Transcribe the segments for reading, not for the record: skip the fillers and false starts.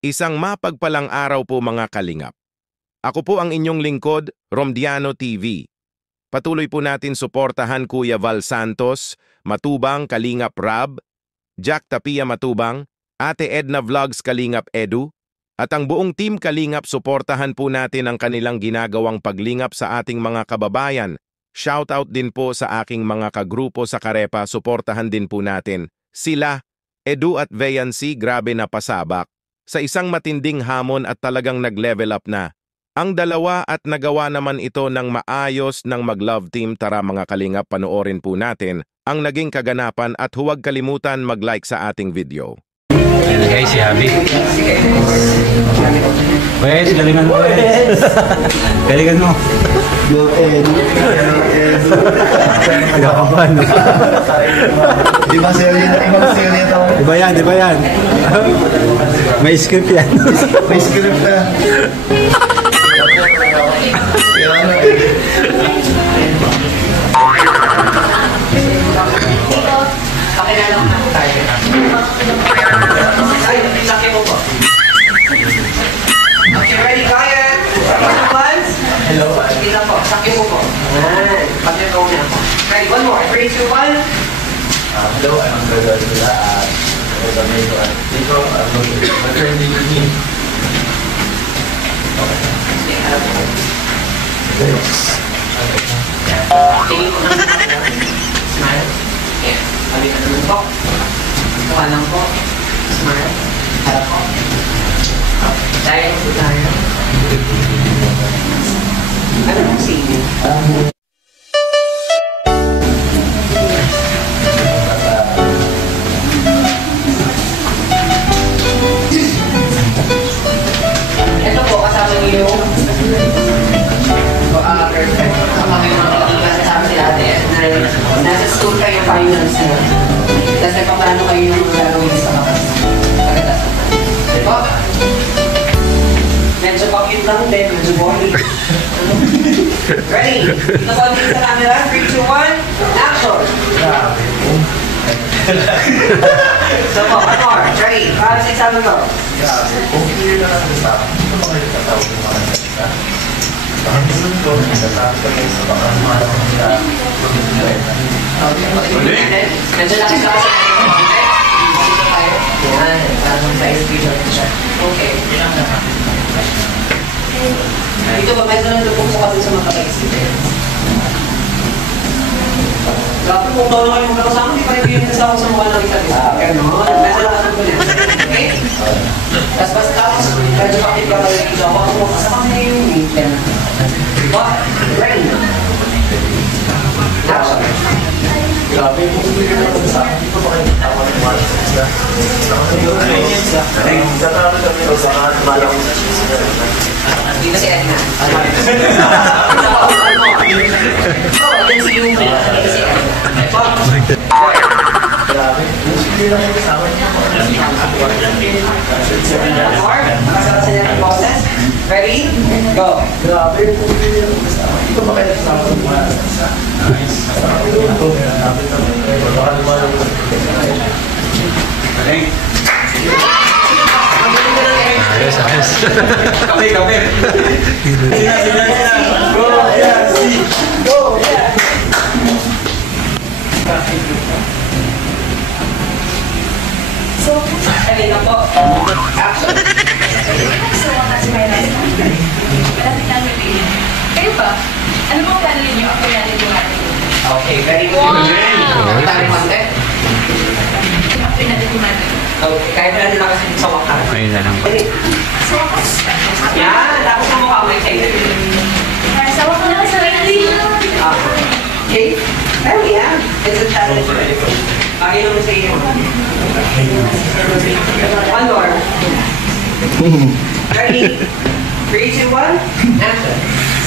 Isang mapagpalang araw po mga kalingap. Ako po ang inyong lingkod, Romdiano TV. Patuloy po natin suportahan Kuya Val Santos, Matubang Kalingap Rab, Jack Tapia Matubang, Ate Edna Vlogs Kalingap Edu, at ang buong team Kalingap suportahan po natin ang kanilang ginagawang paglingap sa ating mga kababayan. Shoutout din po sa aking mga kagrupo sa Karepa, suportahan din po natin. Sila, Edu at Veyancy, grabe na pasabak. Sa isang matinding hamon at talagang nag-level up na. Ang dalawa at nagawa naman ito ng maayos ng mag-love team. Tara mga kalingap, panoorin po natin ang naging kaganapan at huwag kalimutan mag-like sa ating video. Yan guys, si Habi. Wes, galingan mo Wes. Galingan mo. Yo, Edu. Nagkakabahan. Di ba serye na? Ibang serye ito. Di ba yan? May script yan. May script na. Kaya ano eh. Okay, ready, kaya? Hello. Kita po, sakit mo po. Pag-yung go na. Ready, one more. 3, 2, 1. Hello, I'm Brother Dula at dito, maternity leave. Tingin ko na. Smile. Yeah. Balik ka naman po. Mukha lang po. Smile. Harap po. Tayo po tayo. Ano pong singin? Ito po, kasama niyo yung perfect. Kasama kayo ng kasama si ate. Nasa school kayo finals na. Tapos nagpaplano kayo yung gagawin sa kapas. Pagkatas. Ito. Medyo bakit lang din. Medyo boring. Ready? Ito po din sa camera. 3, 2, 1. Action! So po, one more. Ready? 5, 6, 7, go. Kung hindi na lang sa ito mga katawag ng mga salita. Ang gusto ko, nagsasabi kami sa baka mga Medyo lang sa kasi yan, parang sa exhibition siya. Okay. Dito ba medyo lang lupok sa kasi sa mga ka-exhibit? Grabe kung taon na kayo magkakasama, di pa rin yung kasama sa mukha ng isa't isa. Ganon, medyo lang ako niya. Okay? Tapos basta tapos, medyo bakit ka kayo dito, ako mo kasama niya yung meeting. But, ready? Action! Grabe, kung hindi na lang sa akin, dito ba kayo natawa ng mga salita? Nagtatawag kami sa mga malawin sa sila. Dito si Edna. Ano? Yan si Yumi. Dito si Edna. Grabe, kung hindi na lang kasama niyo. More. Makasama sa next process. Ready? Go. Grabe, kung hindi na lang kasama. Dito ba kayo kasama ng mga salita? Baka lumalawin sa sila. Ayos. Kape. Sina. Go, yeah, see. Go, yeah. So, ready na po. Action. So, kasi may nasa malapit namin din. Kayo ba? Ano bang plano ninyo? Ako natin yung natin. Okay, ready po. Tayo mante. Ako natin yung natin. Okay, kaya na natin makasin sa wakas. Ayun na lang. Ready? So, Yan, tapos ang mukha mo excited. sawa ko na sa ready. Okay? Oh, yeah. It's a challenge. Okay naman sa iyo. One more. Ready? 3, 2, 1. Action.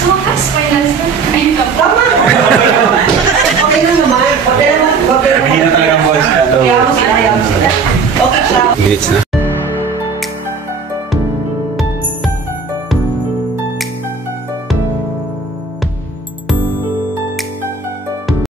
So, wakas, finals na. Ayun ka pa. Tama! Okay lang naman. Okay naman. Hindi na talaga boss. Kaya mo sila. Okay siya. Minutes na.